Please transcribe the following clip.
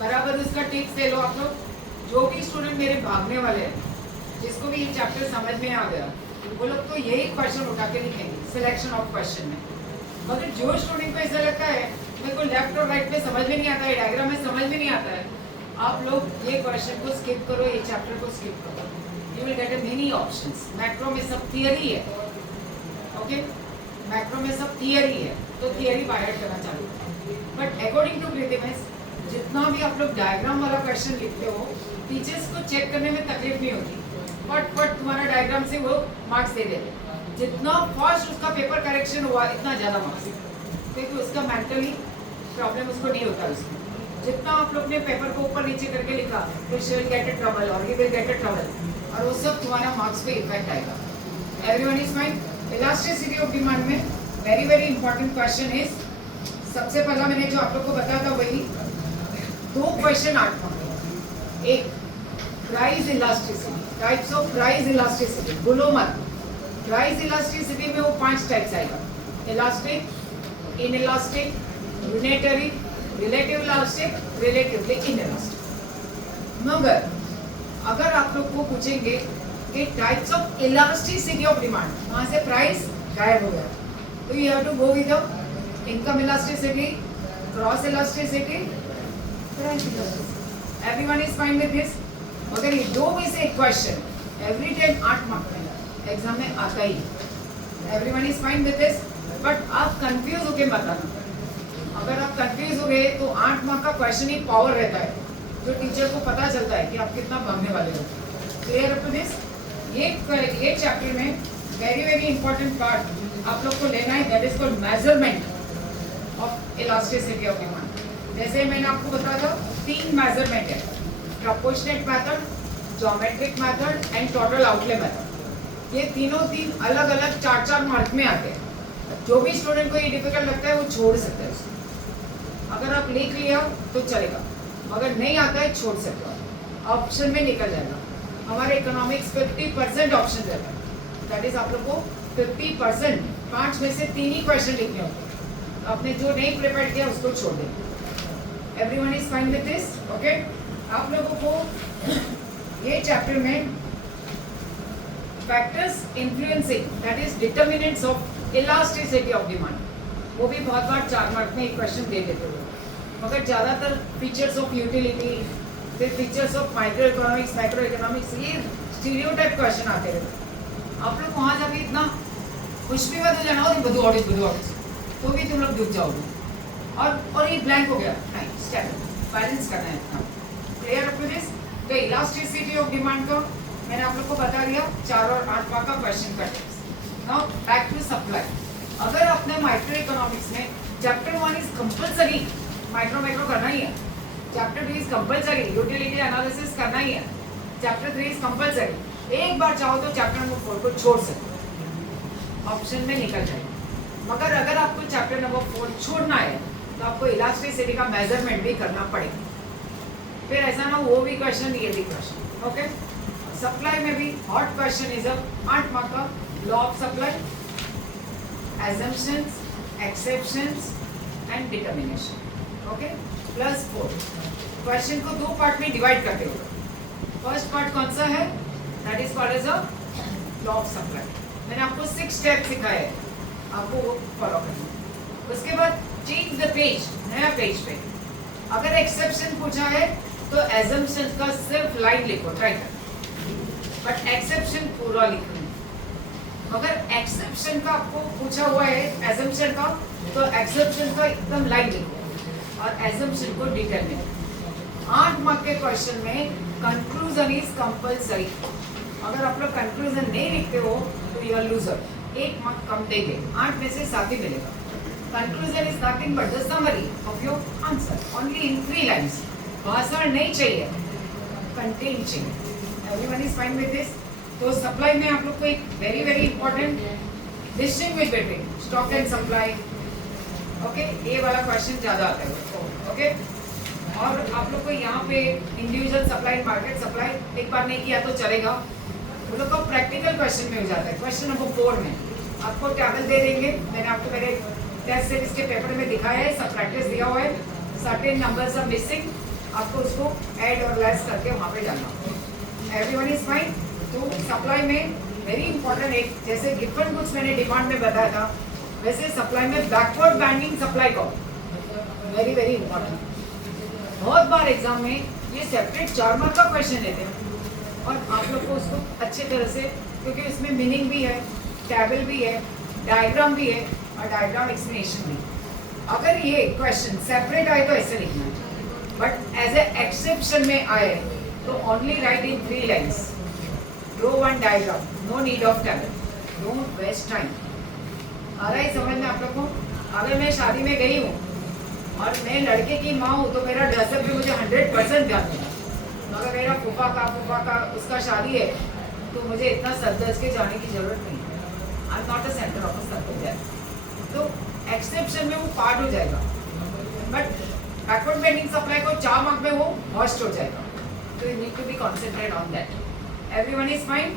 बराबर उसका टिप्स ले लो आप लोग। जो भी स्टूडेंट मेरे भागने वाले हैं, जिसको भी ये चैप्टर समझ में आ गया, वो लोग तो यही क्वेश्चन उठा के लिखेंगे सिलेक्शन ऑफ क्वेश्चन में। मगर जो स्टूडेंट को ऐसा लगता है मेरे को लेफ्ट और राइट में समझ में नहीं आता है, डायग्राम में समझ में नहीं आता है, आप लोग ये क्वेश्चन को स्किप करो, ये चैप्टर को स्किप करो। You will get many options. Macro में सब थियरी है, ओके, मैक्रो में सब थियरी है, तो थियरी बाय करना चालू करो। बट अकॉर्डिंग टू प्रीतिमेश, जितना भी आप लोग डायग्राम वाला क्वेश्चन लिखते हो, टीचर्स को चेक करने में तकलीफ नहीं होती, फट फट तुम्हारा डायग्राम से वो मार्क्स दे देते। जितना फास्ट उसका पेपर करेक्शन हुआ इतना ज़्यादा मार्क्स, क्योंकि उसका मेंटली प्रॉब्लम उसको नहीं होता। उसमें जितना आप लोग ने पेपर को ऊपर नीचे करके लिखा, फिर she will get a trouble और he will get a trouble, और वो सब तुम्हारा मार्क्स पे इफेक्ट आएगा। Everyone is fine. Elasticity of demand में very very important question is, सबसे पहला मैंने जो आप लोग को बताया था वही 2 क्वेश्चन 8 मार्क्स। एक price elasticity, types of price elasticity, भूलो मत। प्राइस इलास्टिसिटी में वो 5 टाइप्स आएगा, elastic, inelastic, unitary, relative elastic, relatively inelastic. मगर अगर आप लोग को पूछेंगे कि types of elasticity of demand, वहां से प्राइस गायब हो गया, तो you have to go with the income elasticity, cross elasticity, price elasticity. Everyone is fine with this. मगर ये 2 में से एक क्वेश्चन एवरी टाइम 8 मार्क्स में एग्जाम में आता ही। Everyone is fine with this. But आप कंफ्यूज होके मत आना। अगर आप कंफ्यूज हो गए तो 8 मार्क का क्वेश्चन ही पावर रहता है, जो टीचर को पता चलता है कि आप कितना भागने वाले हो। Clear up to this. ये चैप्टर में वेरी वेरी इंपॉर्टेंट पार्ट आप लोग को लेना है, that is called measurement of elasticity of demand. जैसे मैंने आपको बताया था 3 मेजरमेंट है, proportionate method, geometric method and total outlay method. ये तीनों 3 अलग अलग 4-4 मार्क में आते हैं। जो भी स्टूडेंट को ये डिफिकल्ट लगता है वो छोड़ सकता है उसको। अगर आप लिख लिया तो चलेगा, अगर नहीं आता है छोड़ सकते हो, ऑप्शन में निकल जाएगा। हमारे इकोनॉमिक्स 50% ऑप्शन रहता है, दैट इज आप लोग को 50%, 5 में से 3 ही क्वेश्चन लिखने होते हैं। आपने जो नहीं प्रिपेयर किया उसको छोड़ दें। Everyone is fine with this, okay. आप लोगों को ये चैप्टर में factors influencing, that is determinants of elasticity of demand, वो भी बहुत बार 4 मार्क में एक क्वेश्चन दे देते हो। मगर ज़्यादातर फीचर्स ऑफ यूटिलिटी, फिर features of micro economics, micro economics, ये स्टीरियोटाइप क्वेश्चन आते रहते। आप लोग वहाँ जाके इतना खुश भी मत हो जाना हो बधु ऑडिट तो भी तुम लोग डूब जाओगे, और ये ब्लैंक हो गया, नहीं, स्टेप बैलेंस करना है इतना। Clear up to this. तो इलास्टिसिटी ऑफ डिमांड को मैंने आप लोग को बता दिया, 4 और 8 मार्क का क्वेश्चन करते हैं। Now back to supply. अगर आपने माइक्रो इकोनॉमिक्स में चैप्टर 1 इज कंपलसरी, माइक्रो करना ही है, chapter 2 is compulsory, utility analysis करना ही है, चैप्टर 3 इज कंपलसरी। एक बार चाहो तो चैप्टर नंबर 4 को छोड़ सकते हो, ऑप्शन में निकल जाएगा। मगर अगर आपको चैप्टर नंबर 4 छोड़ना है तो आपको इलास्टिसिटी का मेजरमेंट भी करना पड़ेगा। फिर ऐसा ना वो भी क्वेश्चन ये भी क्वेश्चन, ओके। सप्लाई में भी हॉट क्वेश्चन इज 8 मार्क का, law of supply, assumptions, exceptions and determination, okay, plus 4। Question को 2 पार्ट में डिवाइड करते हो। फर्स्ट पार्ट कौन सा है, that is called as a law of supply. मैंने आपको 6 स्टेप सिखाए हैं, आपको वो फॉलो करना है। उसके बाद चेंज द पेज, नया पेज पे अगर एक्सेप्शन पूछा है तो assumption का सिर्फ लाइन लिखो, ट्राई कर, बट एक्सेप्शन पूरा लिखो। अगर एक्सेप्शन का आपको पूछा हुआ है assumption का, तो एक्सेप्शन का एकदम लाइन लिखो और assumption को डिटरमिन। 8 मार्क के क्वेश्चन में कंक्लूजन इज कंपलसरी। अगर आप लोग कंक्लूजन नहीं लिखते हो तो यू आर लूजर, 1 मार्क कम देंगे, 8 में से 7 ही मिलेगा। Conclusion is nothing but the summary of your answer, only in 3 lines. भाषण नहीं चाहिए, कंटेंट चाहिए। Everyone is fine with this. तो सप्लाई में आप लोग को एक very very important distinguish between stock and supply, okay, ये वाला क्वेश्चन ज्यादा आता है, ओके। और आप लोग को यहाँ पे इंडिविजुअल सप्लाई, मार्केट सप्लाई एक बार नहीं किया तो चलेगा, वो लोग को प्रैक्टिकल क्वेश्चन में हो जाता है। क्वेश्चन नंबर 4 में आपको टेबल दे देंगे, मैंने आपको मेरे टेस्ट सीरीज के पेपर में दिखाया है, सब प्रैक्टिस दिया हुआ है, सर्टेन नंबर्स आर मिसिंग, आपको उसको ऐड और लेस करके वहाँ पे डालना। Everyone is fine. तो सप्लाई में वेरी इंपॉर्टेंट एक, जैसे गिफ्ट गुड्स मैंने डिमांड में बताया था, वैसे सप्लाई में बैकवर्ड बैंडिंग सप्लाई को वेरी वेरी इंपॉर्टेंट। बहुत बार एग्जाम में ये सेपरेट 4 मार्क का क्वेश्चन लेते हैं और आप लोग को उसको अच्छे तरह से, क्योंकि इसमें मीनिंग भी है, टेबल भी है, डायग्राम भी है और डायग्राम एक्सप्लेनेशन भी। अगर ये क्वेश्चन सेपरेट आए तो ऐसे लिखना है, बट एज ए एक्सेप्शन में आए तो only write in 3 lines, draw one diagram, no need of table, don't waste time. आ रहा है समझ में आप लोग को? अगर मैं शादी में गई हूँ और मैं लड़के की माँ हूँ तो मेरा ड्रेसअप भी मुझे 100% ध्यान देना। मगर मेरा फूफा का उसका शादी है तो मुझे इतना सज के जाने की जरूरत नहीं है। I am not a centre of circle, तो एक्सेप्शन में वो पार्ट हो जाएगा, बट बैकवर्ड बेंडिंग सप्लाई को 4 मार्क में वो मस्ट हो जाएगा। तो you need to be concentrate on that. Everyone is fine.